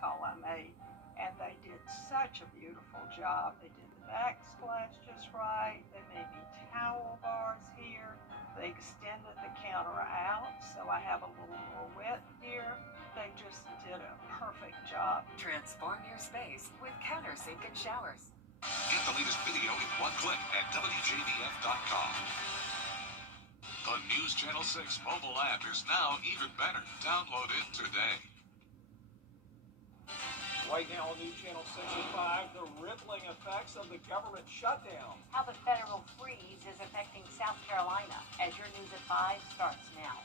call I made, and they did such a beautiful job. They did the backsplash just right. They made me towel bars here. They extended the counter out so I have a little more width here. They just did a perfect job. Transform your space with counter sink and showers. Get the latest video in one click at WJBF.com. The News Channel 6 mobile app is now even better. Download it today. Right now on News Channel 6 at 5, the rippling effects of the government shutdown. How the federal freeze is affecting South Carolina as your News at 5 starts now.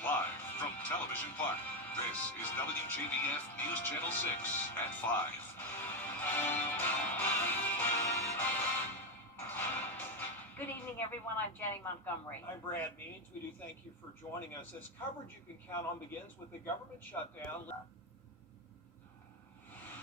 Live from Television Park, this is WJBF News Channel 6 at 5. Good evening, everyone. I'm Jenny Montgomery. I'm Brad Means. We do thank you for joining us. This coverage you can count on begins with the government shutdown.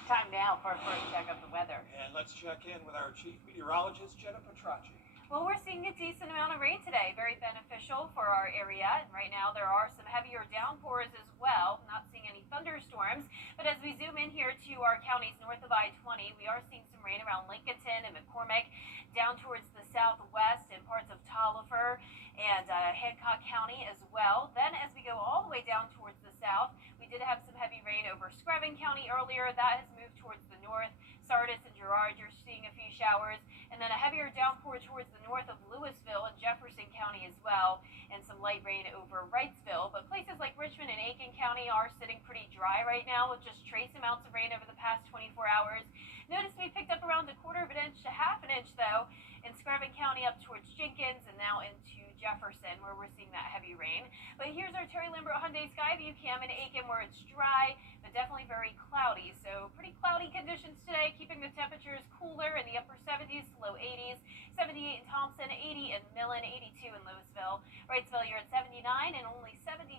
Time now for a first check of the weather. And let's check in with our chief meteorologist, Jenna Petracci. Well, we're seeing a decent amount of rain today, very beneficial for our area. And right now there are some heavier downpours as well. Not seeing any thunderstorms, but as we zoom in here to our counties north of I-20, we are seeing some rain around Lincolnton and McCormick, down towards the southwest and parts of Taliaferro and Hancock County as well. Then as we go all the way down towards the south, we did have some heavy rain over Screven County earlier. That has moved towards the north. Sardis and Girard, you're seeing a few showers, and then a heavier downpour towards the north of Louisville and Jefferson County as well, and some light rain over Wrightsville. But places like Richmond and Aiken County are sitting pretty dry right now with just trace amounts of rain over the past 24 hours. Notice we picked up around a quarter of an inch to half an inch, though, in Screven County up towards Jenkins and now into Jefferson, where we're seeing that heavy rain. But here's our Terry Lambert Hyundai Skyview cam in Aiken, where it's dry, but definitely very cloudy. So pretty cloudy conditions today, keeping the temperatures cooler in the upper 70s to low 80s. 78 in Thompson, 80 in Millen, 82 in Louisville. Wrightsville, you're at 79 and only 76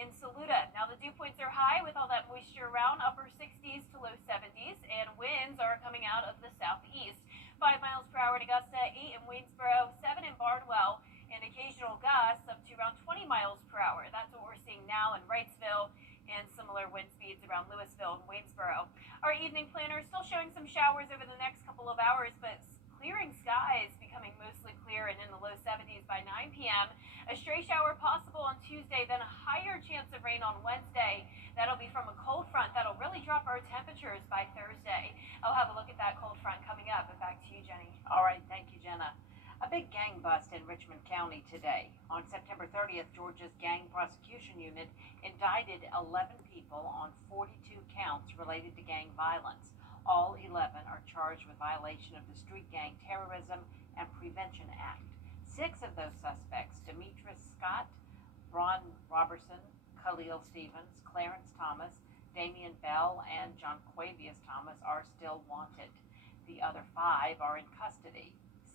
in Saluda. Now the dew points are high with all that moisture around, upper 60s to low 70s, and winds are coming out of the southeast. 5 miles per hour in Augusta, 8 in Waynesboro, 7 in Barnwell, and occasional gusts up to around 20 miles per hour. That's what we're seeing now in Wrightsville, and similar wind speeds around Louisville and Waynesboro. Our evening planner is still showing some showers over the next couple of hours, but clearing skies, becoming mostly clear and in the low 70s by 9 p.m. A stray shower possible on Tuesday, then a higher chance of rain on Wednesday. That'll be from a cold front that'll really drop our temperatures by Thursday. I'll have a look at that cold front coming up. And back to you, Jenny. All right, thank you, Jenna. A big gang bust in Richmond County today. On September 30th, Georgia's Gang Prosecution Unit indicted 11 people on 42 counts related to gang violence. All 11 are charged with violation of the Street Gang Terrorism and Prevention Act. 6 of those suspects, Demetrius Scott, Bron Robertson, Khalil Stevens, Clarence Thomas, Damian Bell, and John Quavius Thomas, are still wanted. The other 5 are in custody.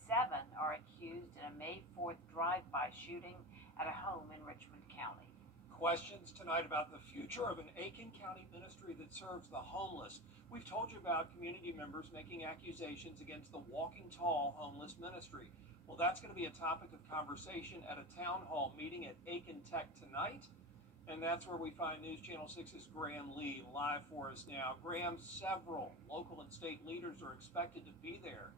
7 are accused in a May 4th drive-by shooting at a home in Richmond County. Questions tonight about the future of an Aiken County ministry that serves the homeless. We've told you about community members making accusations against the Walking Tall homeless ministry. Well, that's going to be a topic of conversation at a town hall meeting at Aiken Tech tonight. And that's where we find News Channel 6's Graham Lee live for us now. Graham, several local and state leaders are expected to be there.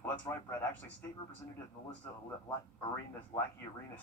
Well, that's right, Brad. Actually, State Representative Melissa Lackey Arena,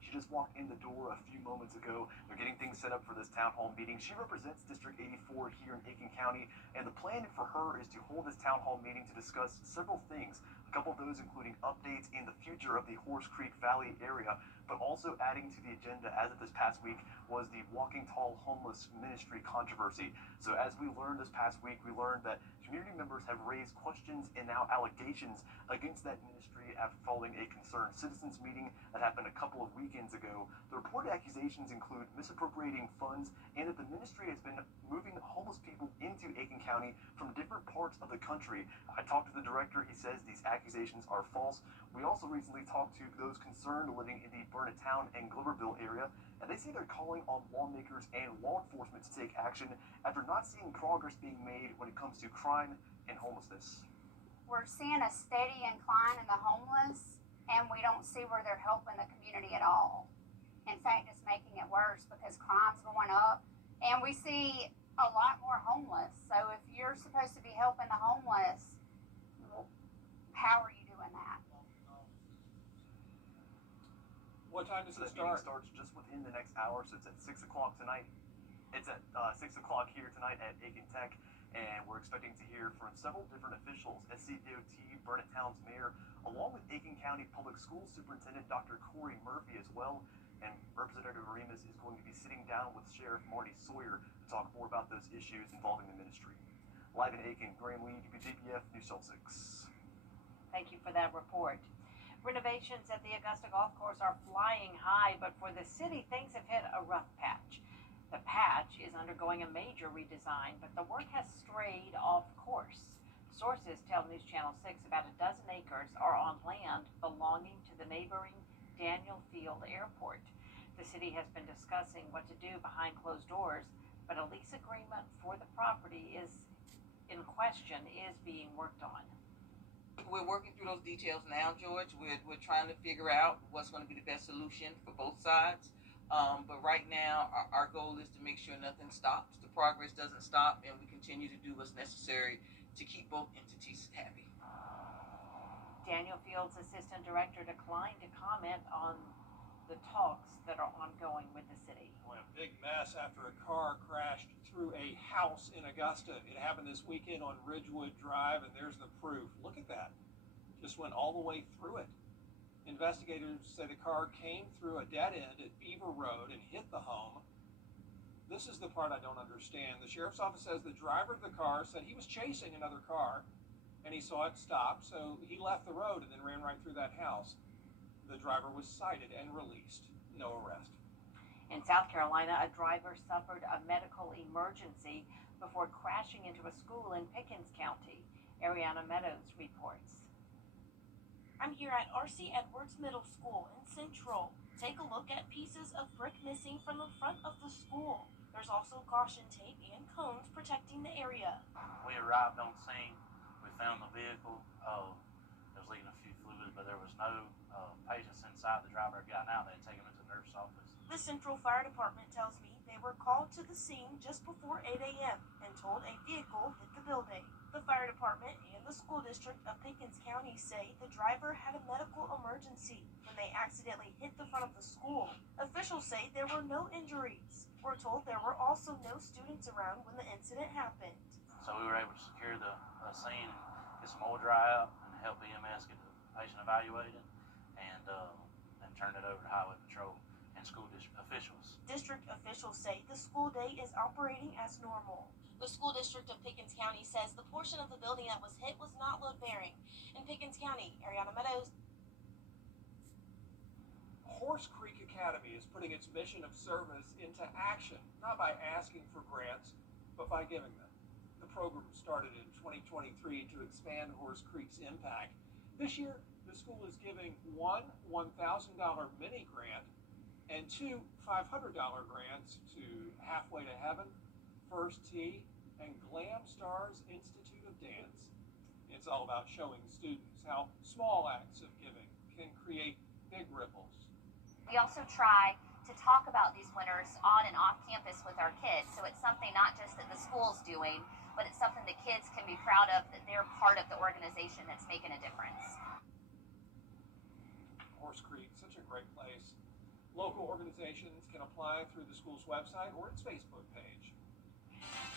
she just walked in the door a few moments ago. They're getting things set up for this town hall meeting. She represents District 84 here in Aiken County, and the plan for her is to hold this town hall meeting to discuss several things. A couple of those including updates in the future of the Horse Creek Valley area, but also adding to the agenda as of this past week was the Walking Tall homeless ministry controversy. So as we learned this past week, we learned that community members have raised questions and now allegations against that ministry after following a concerned citizens meeting that happened a couple of weekends ago. The reported accusations include misappropriating funds and that the ministry has been moving homeless people into Aiken County from different parts of the country. I talked to the director. He says these accusations are false. We also recently talked to those concerned living in the Burnetown and Gloverville area, and they say they're calling on lawmakers and law enforcement to take action after not seeing progress being made when it comes to crime and homelessness. We're seeing a steady incline in the homeless, and we don't see where they're helping the community at all. In worse because crime's going up, and we see a lot more homeless. So if you're supposed to be helping the homeless, well, how are you doing that? What time does So it that meeting start? starts just within the next hour, so it's at 6 o'clock tonight. It's at 6 o'clock here tonight at Aiken Tech, and we're expecting to hear from several different officials, SCDOT, Burnett Town's mayor, along with Aiken County Public Schools Superintendent Dr. Corey Murphy as well, and Representative Arimas is going to be sitting down with Sheriff Marty Sawyer to talk more about those issues involving the ministry. Live in Aiken, Graham Lee, WJBF, News Channel 6. Thank you for that report. Renovations at the Augusta Golf Course are flying high, but for the city, things have hit a rough patch. The patch is undergoing a major redesign, but the work has strayed off course. Sources tell News Channel 6 about a dozen acres are on land belonging to the neighboring Daniel Field Airport. The city has been discussing what to do behind closed doors, but a lease agreement for the property is in question is being worked on. We're working through those details now, George. We're trying to figure out what's going to be the best solution for both sides. But right now, our goal is to make sure nothing stops, the progress doesn't stop, and we continue to do what's necessary to keep both entities happy. Daniel Field's assistant director declined to comment on the talks that are ongoing with the city. Well, a big mess after a car crashed through a house in Augusta. It happened this weekend on Ridgewood Drive, and there's the proof. Look at that. Just went all the way through it. Investigators say the car came through a dead end at Beaver Road and hit the home. This is the part I don't understand. The sheriff's office says the driver of the car said he was chasing another car and he saw it stop, so he left the road and then ran right through that house. The driver was cited and released. No arrest. In South Carolina, a driver suffered a medical emergency before crashing into a school in Pickens County. Ariana Meadows reports. I'm here at R.C. Edwards Middle School in Central. Take a look at pieces of brick missing from the front of the school. There's also caution tape and cones protecting the area. We arrived on scene. We found the vehicle. It was leaking a few fluids, but there was no patients inside. The driver had gotten out. They had taken him to the nurse's office. The Central Fire Department tells me they were called to the scene just before 8 a.m. and told a vehicle hit the building. The fire department and the school district of Pickens County say the driver had a medical emergency when they accidentally hit the front of the school. Officials say there were no injuries. We're told there were also no students around when the incident happened. So we were able to secure the scene and get some oil dry out and help EMS get the patient evaluated and turn it over to Highway Patrol and school district officials. District officials say the school day is operating as normal. The school district of Pickens County says the portion of the building that was hit was not load-bearing. In Pickens County, Ariana Meadows. Horse Creek Academy is putting its mission of service into action, not by asking for grants, but by giving them. The program started in 2023 to expand Horse Creek's impact. This year, the school is giving one $1,000 mini grant and two $500 grants to Halfway to Heaven, First Tee, and Glam Stars Institute of Dance. It's all about showing students how small acts of giving can create big ripples. We also try to talk about these winners on and off campus with our kids. So it's something not just that the school's doing, but it's something that kids can be proud of, that they're part of the organization that's making a difference. Horse Creek, such a great place. Local organizations can apply through the school's website or its Facebook page.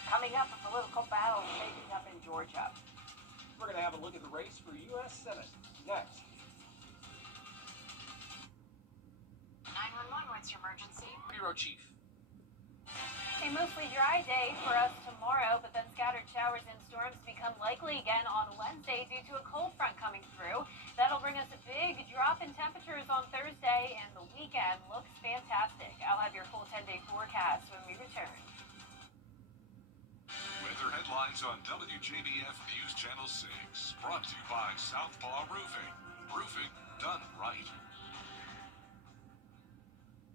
Coming up, a political battle shaping up in Georgia. We're going to have a look at the race for U.S. Senate next. 911, what's your emergency? Bureau Chief. A mostly dry day for us tomorrow, but then scattered showers and storms become likely again on Wednesday due to a cold front coming through. That'll bring us a big drop in temperatures on Thursday, and the weekend looks fantastic. I'll have your full 10-day forecast when we return. Weather headlines on WJBF News Channel 6. Brought to you by Southpaw Roofing. Roofing done right.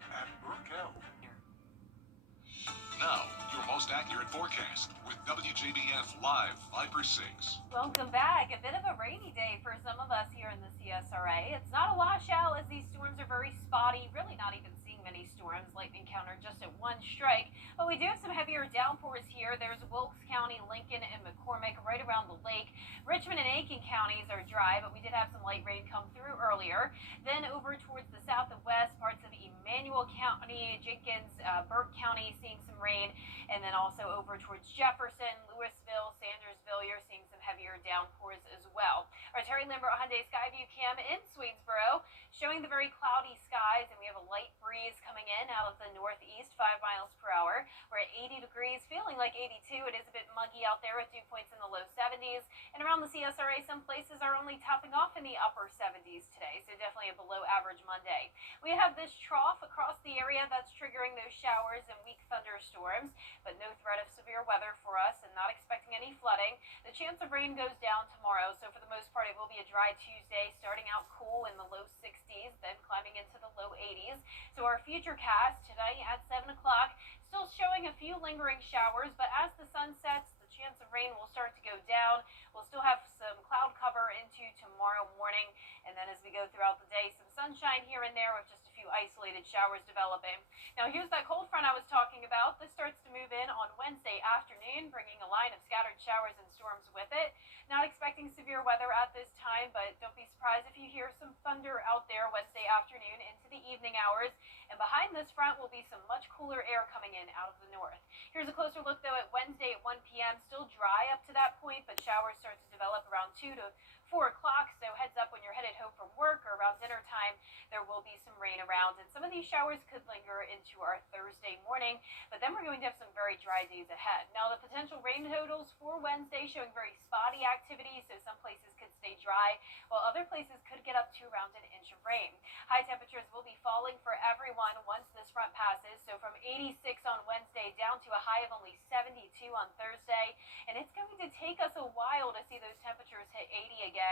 At Burkell. Now, your most accurate forecast with WJBF Live Viper 6. Welcome back. A bit of a rainy day for some of us here in the CSRA. It's not a washout as these storms are very spotty, really not even seeing many storms. Lightning counter one strike. But we do have some heavier downpours here. There's Wilkes County, Lincoln, and McCormick right around the lake. Richmond and Aiken counties are dry, but we did have some light rain come through earlier. Then over towards the south and west, parts of Emmanuel County, Jenkins, Burke County, seeing some rain. And then also over towards Jefferson, Louisville, Sandersville, you're seeing some heavier downpours as well. Our Terry Lambert Hyundai Skyview cam in Swainsboro showing the very cloudy skies, and we have a light breeze coming in out of the northeast, 5 miles per hour. We're at 80 degrees, feeling like 82. It is a bit muggy out there with dew points in the low 70s. And around the CSRA, some places are only topping off in the upper 70s today, so definitely a below average Monday. We have this trough across the area that's triggering those showers and weak thunderstorms, but no threat of severe weather for us and not expecting any flooding. The chance of rain goes down tomorrow, so for the most part it will be a dry Tuesday, starting out cool in the low 60s, then climbing into the low 80s. So our future cast tonight at 7 o'clock, still showing a few lingering showers, but as the sun sets, the chance of rain will start to go down. We'll still have some cloud cover into tomorrow morning, and then as we go throughout the day, some sunshine here and there with just a few isolated showers developing. Now here's that cold front I was talking about. This starts to move in on Wednesday afternoon, bringing a line of scattered showers and storms with it. Not expecting severe weather at this time, but don't be surprised if you hear some thunder out there Wednesday afternoon into the evening hours. And behind this front will be some much cooler air coming in out of the north. Here's a closer look though at Wednesday at 1 p.m. Still dry up to that point, but showers start to develop around 2 to 4 o'clock, so heads up when you're headed home from work or around dinner time, there will be some rain around, and some of these showers could linger into our Thursday morning, but then we're going to have some very dry days ahead. Now the potential rain totals for Wednesday showing very spotty activity, so some places could stay dry, while other places could get up to around an inch of rain. High temperatures will be falling for everyone once this front passes, so from 86 on Wednesday down to a high of only 72 on Thursday, and it's going to take us a while to see those temperatures hit 80 again.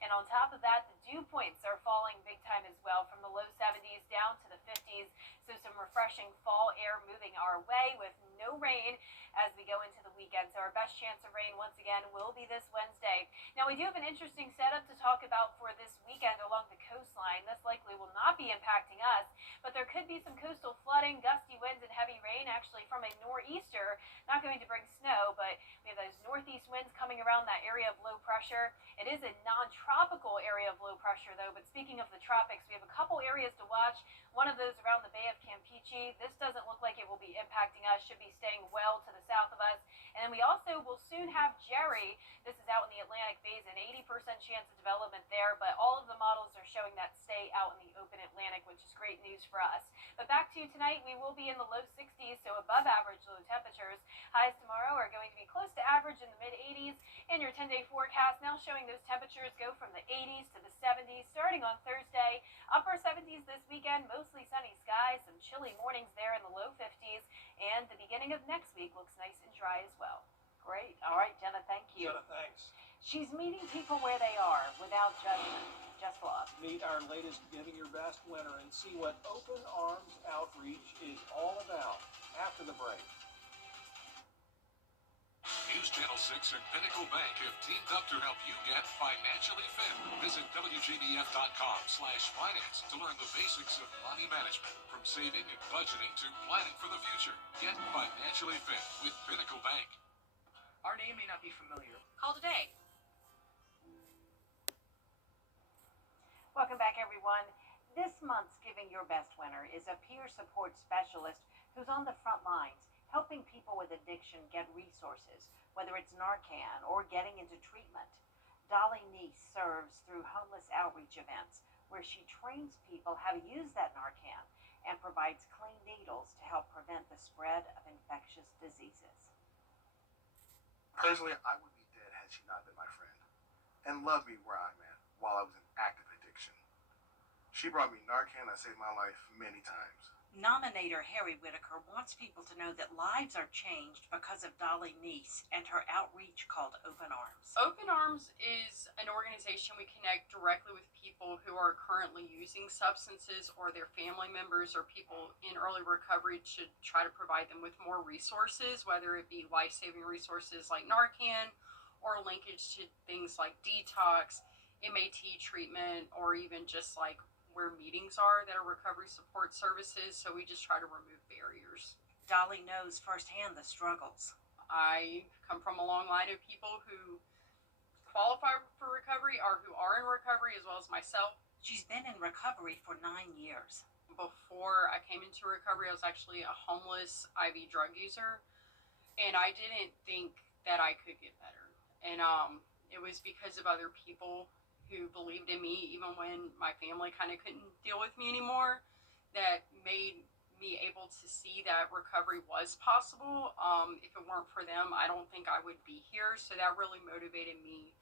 And on top of that, the dew points are falling big time as well, from the low 70s down to the 50s. So some refreshing fall air moving our way with no rain as we go into the weekend. So our best chance of rain once again will be this Wednesday. Now we do have an interesting setup to talk about for this weekend along the coastline. This likely will not be impacting us, but there could be some coastal flooding, gusty winds, and heavy rain actually from a nor'easter. Not going to bring snow, but we have those northeast winds coming around that area of low pressure. It is a non-tropical area of low pressure though, but speaking of the tropics, we have a couple areas to watch. One of those around the Bay of Campeche. This doesn't look like it will be impacting us, should be staying well to the south of us. And then we also will soon have Jerry. This is out in the Atlantic Basin, 80% chance of development there, but all of the models are showing that stay out in the open Atlantic, which is great news for us. But back to tonight, we will be in the low 60s, so above average low temperatures. Highs tomorrow are going to be close to average in the mid 80s. And your 10-day forecast now showing those temperatures go from the 80s to the 70s starting on Thursday. Upper 70s this weekend, mostly sunny skies, some chilly mornings there in the low 50s. And the beginning of next week looks nice and dry as well. Great. All right, Jenna, thank you. Jenna, thanks. She's meeting people where they are without judgment, just love. Meet our latest Giving Your Best winner and see what Open Arms Outreach is all about after the break. News Channel 6 and Pinnacle Bank have teamed up to help you get financially fit. Visit WJBF.com/finance to learn the basics of money management, from saving and budgeting to planning for the future. Get financially fit with Pinnacle Bank. Our name may not be familiar. Call today. Welcome back, everyone. This month's Giving Your Best winner is a peer support specialist who's on the front lines, helping people with addiction get resources, whether it's Narcan or getting into treatment. Dolly Neese serves through homeless outreach events, where she trains people how to use that Narcan and provides clean needles to help prevent the spread of infectious diseases. Personally, I would be dead had she not been my friend, and loved me where I'm at while I was in active addiction. She brought me Narcan that saved my life many times. Nominator Harry Whitaker wants people to know that lives are changed because of Dolly Neese and her outreach called Open Arms. Open Arms is an organization we connect directly with people who are currently using substances or their family members or people in early recovery to try to provide them with more resources, whether it be life-saving resources like Narcan or linkage to things like detox, MAT treatment, or even just like where meetings are that are recovery support services. So we just try to remove barriers. Dolly knows firsthand the struggles. I come from a long line of people who qualify for recovery or who are in recovery, as well as myself. She's been in recovery for 9 years. Before I came into recovery, I was actually a homeless IV drug user, and I didn't think that I could get better. And it was because of other people who believed in me, even when my family kind of couldn't deal with me anymore, that made me able to see that recovery was possible. If it weren't for them, I don't think I would be here. So that really motivated me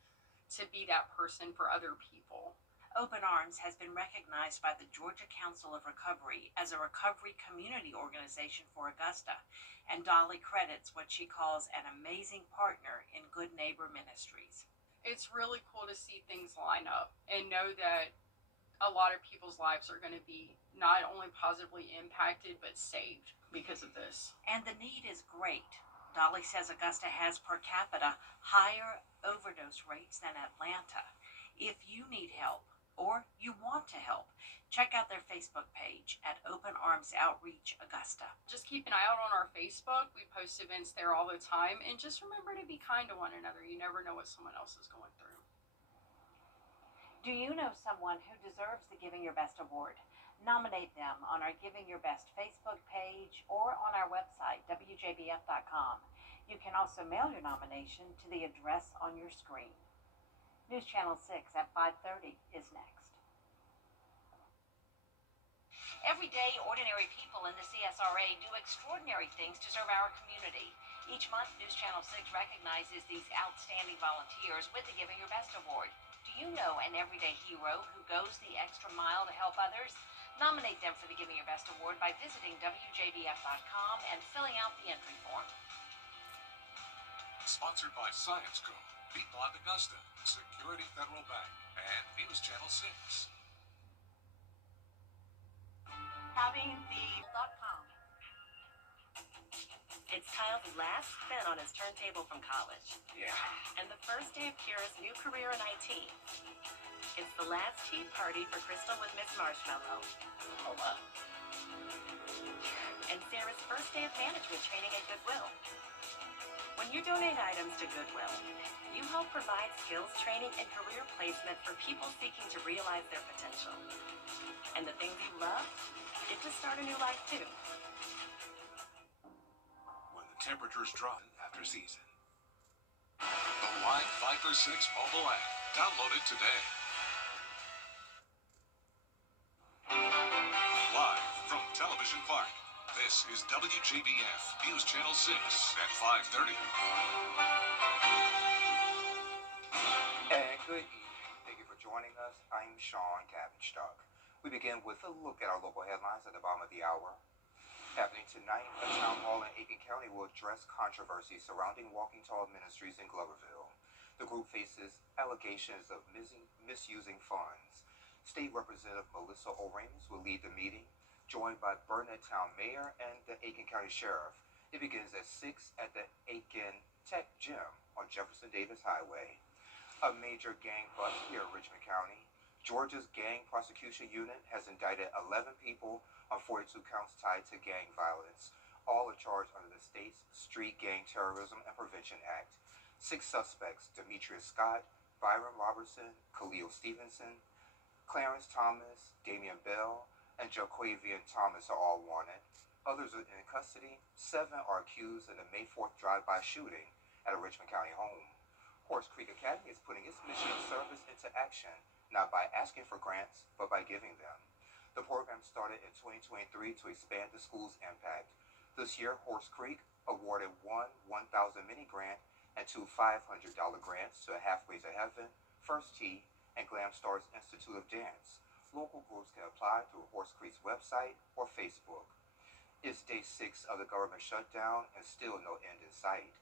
to be that person for other people. Open Arms has been recognized by the Georgia Council of Recovery as a recovery community organization for Augusta, and Dolly credits what she calls an amazing partner in Good Neighbor Ministries. It's really cool to see things line up and know that a lot of people's lives are going to be not only positively impacted but saved because of this. And the need is great. Dolly says Augusta has per capita higher overdose rates than Atlanta. If you need help or you want to help, check out their Facebook page at Open Arms Outreach Augusta. Just keep an eye out on our Facebook. We post events there all the time. And just remember to be kind to one another. You never know what someone else is going through. Do you know someone who deserves the Giving Your Best award? Nominate them on our Giving Your Best Facebook page or on our website, WJBF.com. You can also mail your nomination to the address on your screen. News Channel 6 at 5:30 is next. Every day, ordinary people in the CSRA do extraordinary things to serve our community. Each month, News Channel 6 recognizes these outstanding volunteers with the Giving Your Best Award. Do you know an everyday hero who goes the extra mile to help others? Nominate them for the Giving Your Best Award by visiting WJBF.com and filling out the entry form. Sponsored by Science Co., Beat Bond Augusta, Security Federal Bank, and News Channel 6. Having the.com. It's Kyle's last spin on his turntable from college. Yeah. And the first day of Kira's new career in IT. It's the last tea party for Crystal with Miss Marshmallow. Oh, wow. And Sarah's first day of management training at Goodwill. When you donate items to Goodwill, you help provide skills training and career placement for people seeking to realize their potential. And the things you love get to start a new life too. When the temperatures drop after season. The Line 5 for 6 mobile app. Download it today. Live from Television Park, this is WJBF News Channel 6 at 5:30. And good evening. Thank you for joining us. I'm Sean Cavenstock. We begin with a look at our local headlines at the bottom of the hour. Happening tonight, a town hall in Aiken County will address controversy surrounding Walking Tall Ministries in Gloverville. The group faces allegations of misusing funds. State Representative Melissa O'Ramus will lead the meeting, joined by Burnett Town Mayor and the Aiken County Sheriff. It begins at 6 at the Aiken Tech Gym on Jefferson Davis Highway. A major gang bust here in Richmond County. Georgia's Gang Prosecution Unit has indicted 11 people on 42 counts tied to gang violence. All are charged under the state's Street Gang Terrorism and Prevention Act. 6 suspects, Demetrius Scott, Byron Robertson, Khalil Stevenson, Clarence Thomas, Damian Bell, and Jaquavian Thomas are all wanted. Others are in custody. 7 are accused in the May 4th drive-by shooting at a Richmond County home. Horse Creek Academy is putting its mission of service into action, not by asking for grants, but by giving them. The program started in 2023 to expand the school's impact. This year, Horse Creek awarded one 1,000 mini grant and 2 $500 grants to Halfway to Heaven, First Tee, and Glam Stars Institute of Dance. Local groups can apply through Horse Creek's website or Facebook. It's day 6 of the government shutdown and still no end in sight.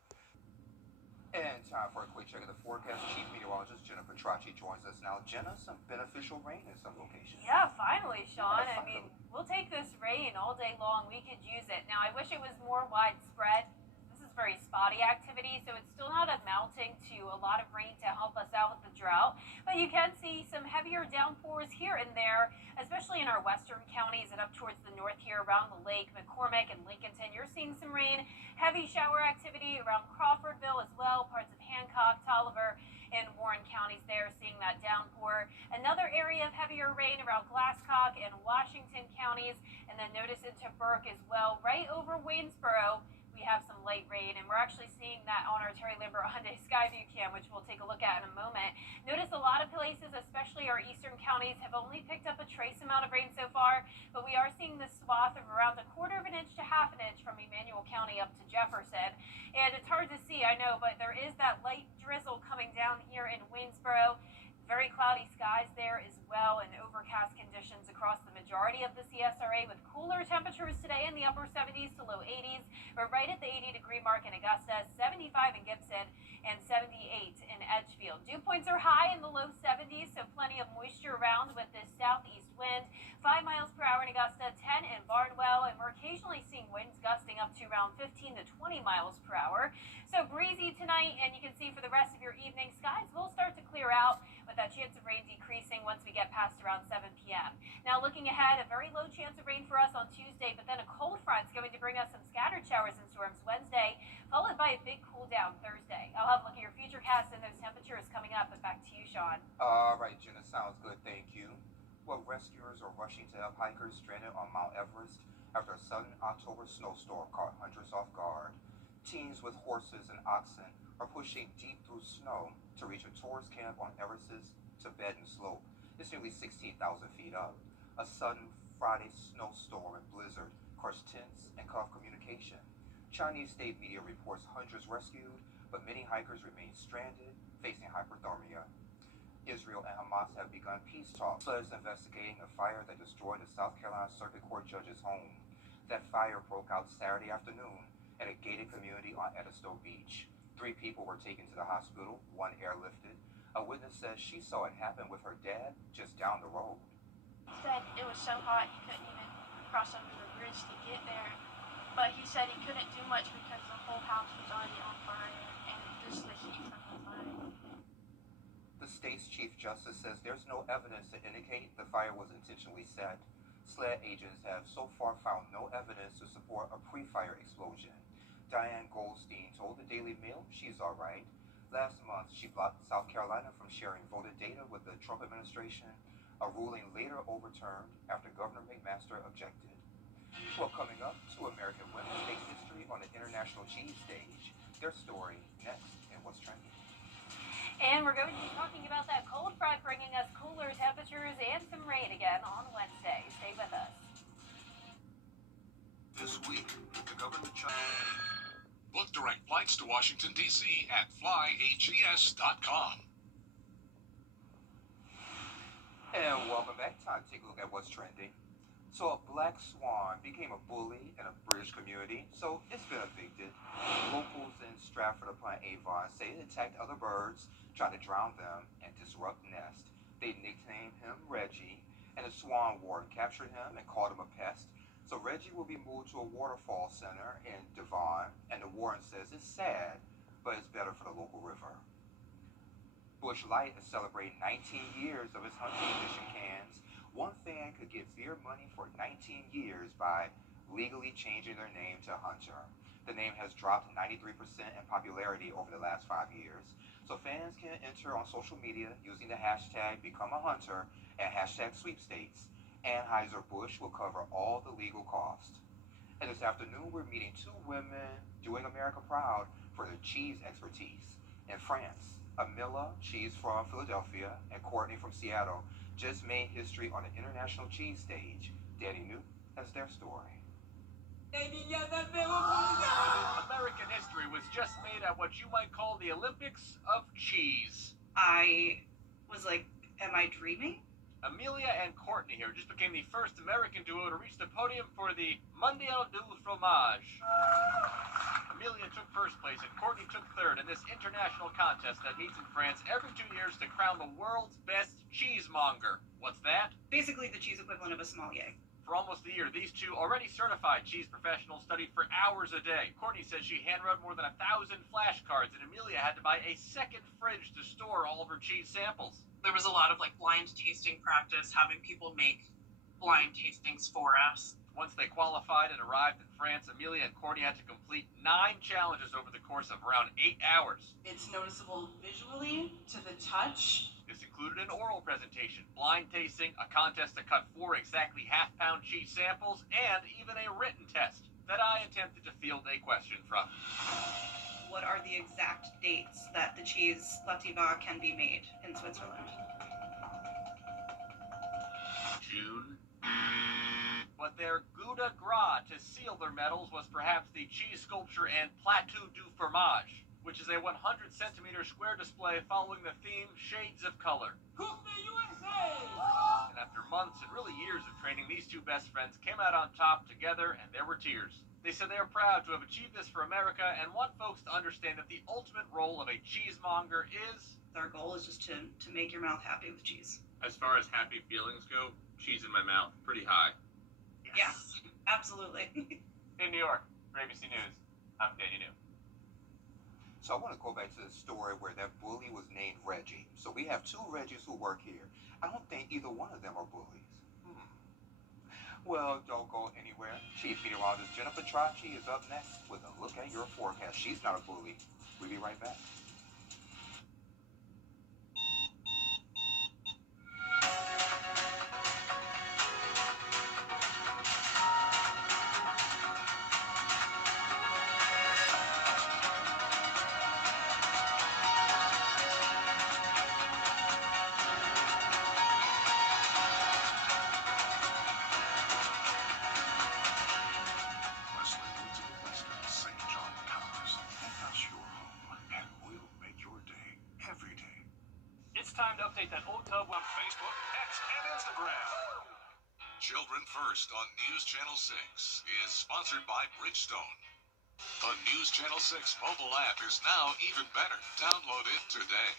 And time for a quick check of the forecast. Chief Meteorologist Jennifer Tracci joins us now. Jenna, some beneficial rain in some locations. Yeah, finally, Sean. I mean, we'll take this rain all day long. We could use it. Now, I wish it was more widespread. This is very spotty activity, so it's still not amounting to a lot of rain to help us out with the drought. But you can see some heavier downpours here and there, especially in our western counties and up towards the north here around the lake, McCormick and Lincolnton. You're seeing some rain, heavy shower activity around Crawfordville as well, parts of Hancock, Tolliver, and Warren counties there, seeing that downpour. Another area of heavier rain around Glasscock and Washington counties, and then notice into Burke as well, right over Waynesboro. We have some light rain, and we're actually seeing that on our Terry Lambert Hyundai Skyview cam, which we'll take a look at in a moment. Notice a lot of places, especially our eastern counties, have only picked up a trace amount of rain so far, but we are seeing this swath of around 1/4 inch to 1/2 inch from Emmanuel County up to Jefferson. And it's hard to see, I know, but there is that light drizzle coming down here in Waynesboro. Very cloudy skies there as well, and overcast conditions across the majority of the CSRA, with cooler temperatures today in the upper 70s to low 80s. We're right at the 80-degree mark in Augusta, 75 in Gibson, and 78 in Edgefield. Dew points are high in the low 70s, so plenty of moisture around with this southeast wind. 5 miles per hour in Augusta, 10 in Barnwell, and we're occasionally seeing winds gusting up to around 15 to 20 miles per hour. So breezy tonight, and you can see for the rest of your evening, skies will start to clear out, with that chance of rain decreasing once we get past around 7 p.m. Now looking ahead, a very low chance of rain for us on Tuesday, but then a cold front's going to bring us some scattered showers and storms Wednesday, followed by a big cool down Thursday. I'll have a look at your future cast and those temperatures coming up, but back to you, Sean. All right, Jenna, sounds good, thank you. Well, rescuers are rushing to help hikers stranded on Mount Everest after a sudden October snowstorm caught hundreds off guard. Teams with horses and oxen are pushing deep through snow to reach a tourist camp on Everest's Tibetan slope. It's nearly 16,000 feet up. A sudden Friday snowstorm and blizzard crushed tents and cut off communication. Chinese state media reports hundreds rescued, but many hikers remain stranded, facing hypothermia. Israel and Hamas have begun peace talks. SLED is investigating a fire that destroyed a South Carolina Circuit Court judge's home. That fire broke out Saturday afternoon at a gated community on Edisto Beach. 3 people were taken to the hospital, 1 airlifted. A witness says she saw it happen with her dad just down the road. He said it was so hot he couldn't even cross over the bridge to get there. But he said he couldn't do much because the whole house was already on fire and just the heat from the fire. The state's chief justice says there's no evidence to indicate the fire was intentionally set. SLED agents have so far found no evidence to support a pre-fire explosion. Diane Goldstein told the Daily Mail she's all right. Last month, she blocked South Carolina from sharing voter data with the Trump administration, a ruling later overturned after Governor McMaster objected. Well, coming up, 2 American women make history on the international cheese stage. Their story next in What's Trending. And we're going to be talking about that cold front bringing us cooler temperatures and some rain again on Wednesday. Stay with us. This week, the government book direct flights to Washington, D.C. at flyags.com. And welcome back. Time to take a look at what's trending. So a black swan became a bully in a British community, so it's been evicted. Locals in Stratford-upon-Avon say it attacked other birds, tried to drown them, and disrupt nests. They nicknamed him Reggie, and the swan warden captured him and called him a pest. So Reggie will be moved to a waterfall center in Devon, and the warden says it's sad, but it's better for the local river. Busch Light is celebrating 19 years of its hunting edition cans. One fan could get beer money for 19 years by legally changing their name to Hunter. The name has dropped 93% in popularity over the last 5 years. So fans can enter on social media using the hashtag #BecomeAHunter and hashtag sweepstakes. Anheuser-Busch will cover all the legal costs. And this afternoon, we're meeting 2 women doing America proud for their cheese expertise. In France, Amila, she's from Philadelphia, and Courtney from Seattle just made history on the international cheese stage. Danny Newt has their story. American history was just made at what you might call the Olympics of cheese. I was like, am I dreaming? Amelia and Courtney here just became the first American duo to reach the podium for the Mondial du Fromage. Amelia took first place and Courtney took third in this international contest that meets in France every 2 years to crown the world's best cheesemonger. What's that? Basically the cheese equivalent of a sommelier. For almost a year, these two already certified cheese professionals studied for hours a day. Courtney says she handwrote more than 1,000 flashcards, and Amelia had to buy a second fridge to store all of her cheese samples. There was a lot of blind tasting practice, having people make blind tastings for us. Once they qualified and arrived in France, Amelia and Courtney had to complete 9 challenges over the course of around 8 hours. It's noticeable visually, to the touch. This included an oral presentation, blind tasting, a contest to cut 4 exactly half-pound cheese samples, and even a written test that I attempted to field a question from. What are the exact dates that the cheese Lativa can be made in Switzerland? June. But their coup de grace to seal their medals was perhaps the cheese sculpture and plateau du fromage, which is a 100-centimeter square display following the theme Shades of Color. And after months and really years of training, these two best friends came out on top together, and there were tears. They said they are proud to have achieved this for America and want folks to understand that the ultimate role of a cheesemonger is... Our goal is just to make your mouth happy with cheese. As far as happy feelings go, cheese in my mouth, pretty high. Yes, absolutely. In New York, for ABC News, I'm Danny New. So I want to go back to the story where that bully was named Reggie. So we have 2 Reggies who work here. I don't think either one of them are bullies. Well, don't go anywhere. Chief Meteorologist Jennifer Tracci is up next with a look at your forecast. She's not a bully. We'll be right back. It's time to update that old tub on Facebook, X, and Instagram. Children First on News Channel 6 is sponsored by Bridgestone. The News Channel 6 mobile app is now even better. Download it today.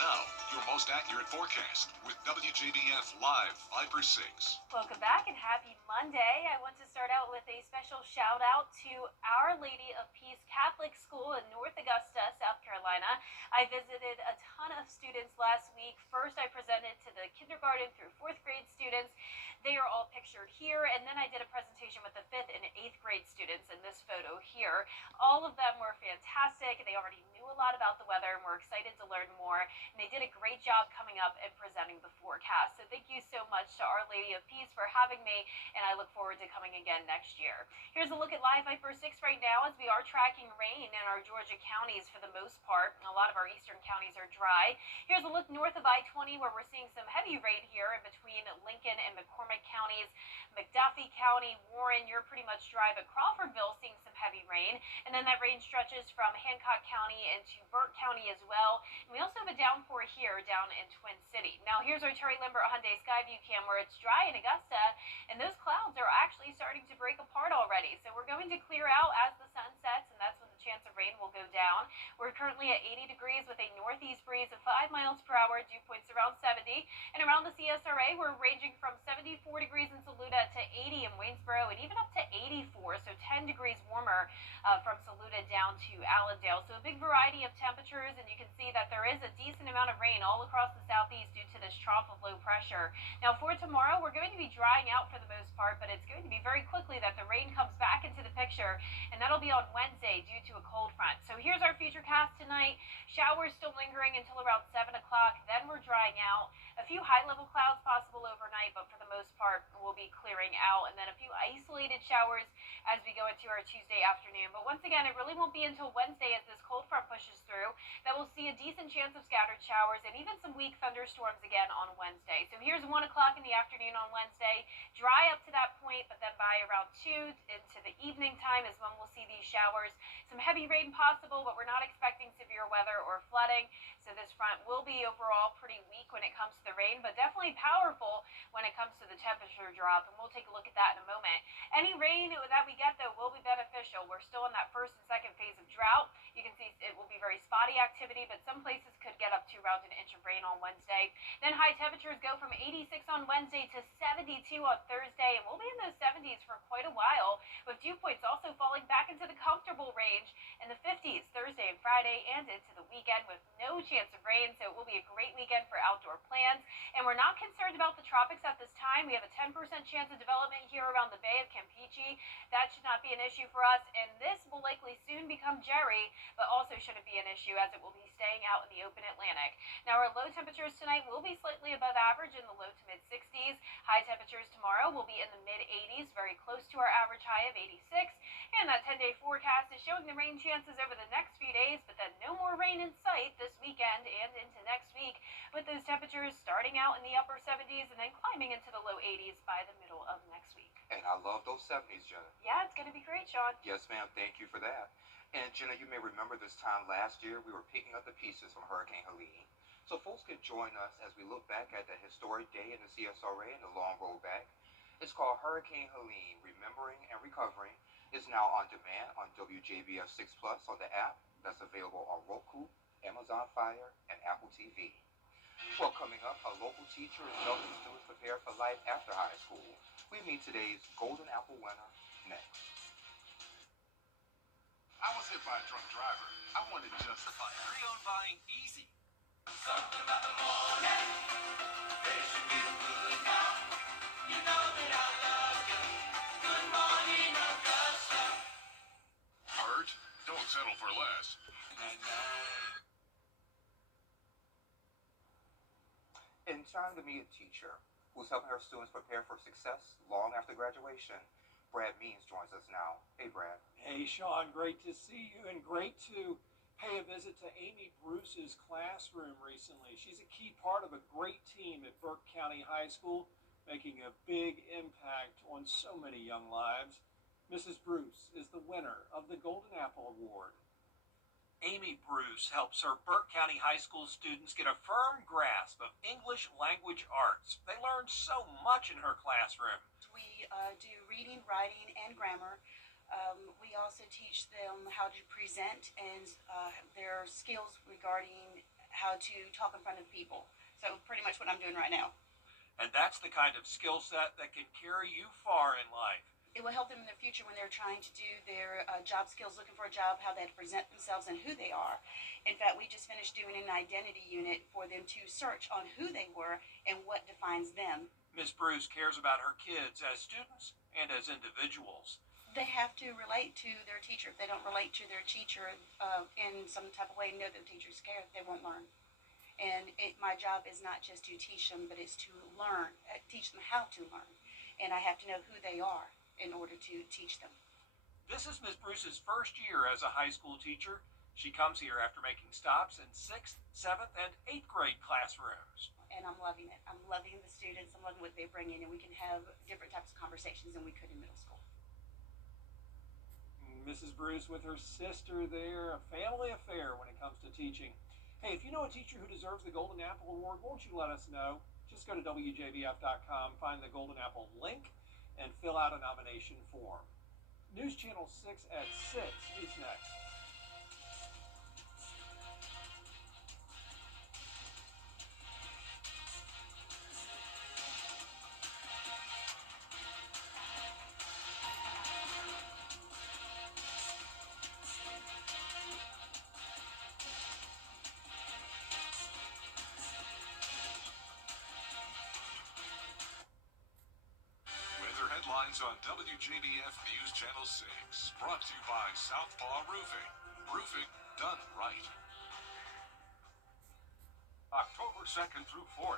Now, your most accurate forecast with WJBF Live 5 for 6. Welcome back and happy Monday. I want to start out with a special shout out to Our Lady of Peace Catholic School in North Augusta, South Carolina. I visited a ton of students last week. First, I presented to the kindergarten through 4th grade students. They are all pictured here, and then I did a presentation with the 5th and 8th grade students in this photo here. All of them were fantastic. They already knew a lot about the weather and were excited to learn more, and they did a great job coming up and presenting the forecast. So thank you so much to Our Lady of Peace for having me, and I look forward to coming again next year. Here's a look at Live 5 for 6 right now as we are tracking rain in our Georgia counties for the most part. A lot of our eastern counties are dry. Here's a look north of I-20 where we're seeing some heavy rain here in between Lincoln and McCormick counties. McDuffie County, Warren, you're pretty much dry, but Crawfordville seeing some heavy rain. And then that rain stretches from Hancock County into Burke County as well. And we also have a downpour here down in Twin City. Now here's our Terry Limber Hyundai Skyview cam where it's dry in Augusta, and those clouds are actually starting to break apart already. So we're going to clear out as the sun sets, and that's when the chance of rain will go down. We're currently at 80 degrees with a northeast breeze of 5 miles per hour, dew points around 70. And around the CSRA, we're ranging from 74 degrees in Saluda to 80 in Waynesboro, and even up to 84, so 10 degrees warmer from Saluda down to Allendale. So a big variety of temperatures, and you can see that there is a decent amount of rain all across the southeast due to this trough of low pressure. Now for tomorrow, we're going to be drying out for the most part, but it's going to be very quickly that the rain comes back into the picture, and that'll be on Wednesday due to a cold front. So here's our futurecast tonight. Showers still lingering until around 7 o'clock, then we're drying out. A few high-level clouds possible overnight, but for the most part, we'll be clearing out, and then a few isolated showers as we go into our Tuesday afternoon. But once again, it really won't be until Wednesday as this cold front pushes through that we'll see a decent chance of scattered showers and even some weak thunderstorms again on Wednesday. So here's 1 o'clock in the afternoon on Wednesday. Dry up to that point, but then by around 2 into the evening time is when we'll see these showers. Some heavy rain possible, but we're not expecting severe weather or flooding. So this front will be overall pretty weak when it comes to the rain, but definitely powerful when it comes to the temperature drop, and we'll take a look at that in a moment. Any rain that we get, though, will be beneficial. We're still in that first and second phase of drought, You can see it will be very spotty activity, but some places could get up to around an inch of rain on Wednesday. Then high temperatures go from 86 on Wednesday to 72 on Thursday, and we'll be in those 70s for quite a while, with dew points also falling back into the comfortable range in the 50s Thursday and Friday and into the weekend with no chance of rain. So it will be a great weekend for outdoor plans. And we're not concerned about the tropics at this time. We have a 10% chance of development here around the Bay of Campeche. That should not be an issue for us, and this will likely soon become Jerry, but also shouldn't be an issue as it will be staying out in the open Atlantic. Now our low temperatures tonight will be slightly above average in the low to mid 60s. High temperatures tomorrow will be in the mid 80s, very close to our average high of 86. And that 10-day forecast is showing the rain chances over the next few days, but then no more rain in sight this weekend and into next week, with those temperatures starting out in the upper 70s and then climbing into the low 80s by the middle of next week. And I love those 70s, Jenna. Yeah, it's going to be great, Sean. Yes, ma'am. Thank you for that. And Jenna, you may remember this time last year, we were picking up the pieces from Hurricane Helene. So folks can join us as we look back at the historic day in the CSRA and the long road back. It's called Hurricane Helene, Remembering and Recovering. It's now on demand on WJBF 6 Plus on the app that's available on Roku, Amazon Fire, and Apple TV. Well, coming up, a local teacher is helping students prepare for life after high school. We meet today's Golden Apple winner next. I was hit by a drunk driver. I wanted to justify it. Pre-owned buying easy. Something about the morning. They should feel good now. You know that I love you. Good morning, Augusta. Hurt? Don't settle for less. In time to meet a teacher who's helping her students prepare for success long after graduation, Brad Means joins us now. Hey, Brad. Hey, Sean, great to see you, and great to pay a visit to Amy Bruce's classroom recently. She's a key part of a great team at Burke County High School, making a big impact on so many young lives. Mrs. Bruce is the winner of the Golden Apple Award. Amy Bruce helps her Burke County High School students get a firm grasp of English language arts. They learn so much in her classroom. We do reading, writing, and grammar. We also teach them how to present and their skills regarding how to talk in front of people. So pretty much what I'm doing right now. And that's the kind of skill set that can carry you far in life. It will help them in the future when they're trying to do their job skills, looking for a job, how they present themselves and who they are. In fact, we just finished doing an identity unit for them to search on who they were and what defines them. Ms. Bruce cares about her kids as students and as individuals. They have to relate to their teacher. If they don't relate to their teacher in some type of way, know their teacher's scared, they won't learn. And my job is not just to teach them, but it's to learn, teach them how to learn. And I have to know who they are in order to teach them. This is Ms. Bruce's first year as a high school teacher. She comes here after making stops in 6th, 7th, and 8th grade classrooms. And I'm loving it. I'm loving the students. I'm loving what they bring in, and we can have different types of conversations than we could in middle school. Mrs. Bruce with her sister there, a family affair when it comes to teaching. Hey, if you know a teacher who deserves the Golden Apple Award, won't you let us know? Just go to WJBF.com, find the Golden Apple link, and fill out a nomination form. News Channel 6 at 6 is next. Headlines on WJBF News Channel 6. Brought to you by Southpaw Roofing. Roofing done right. October 2nd through 4th.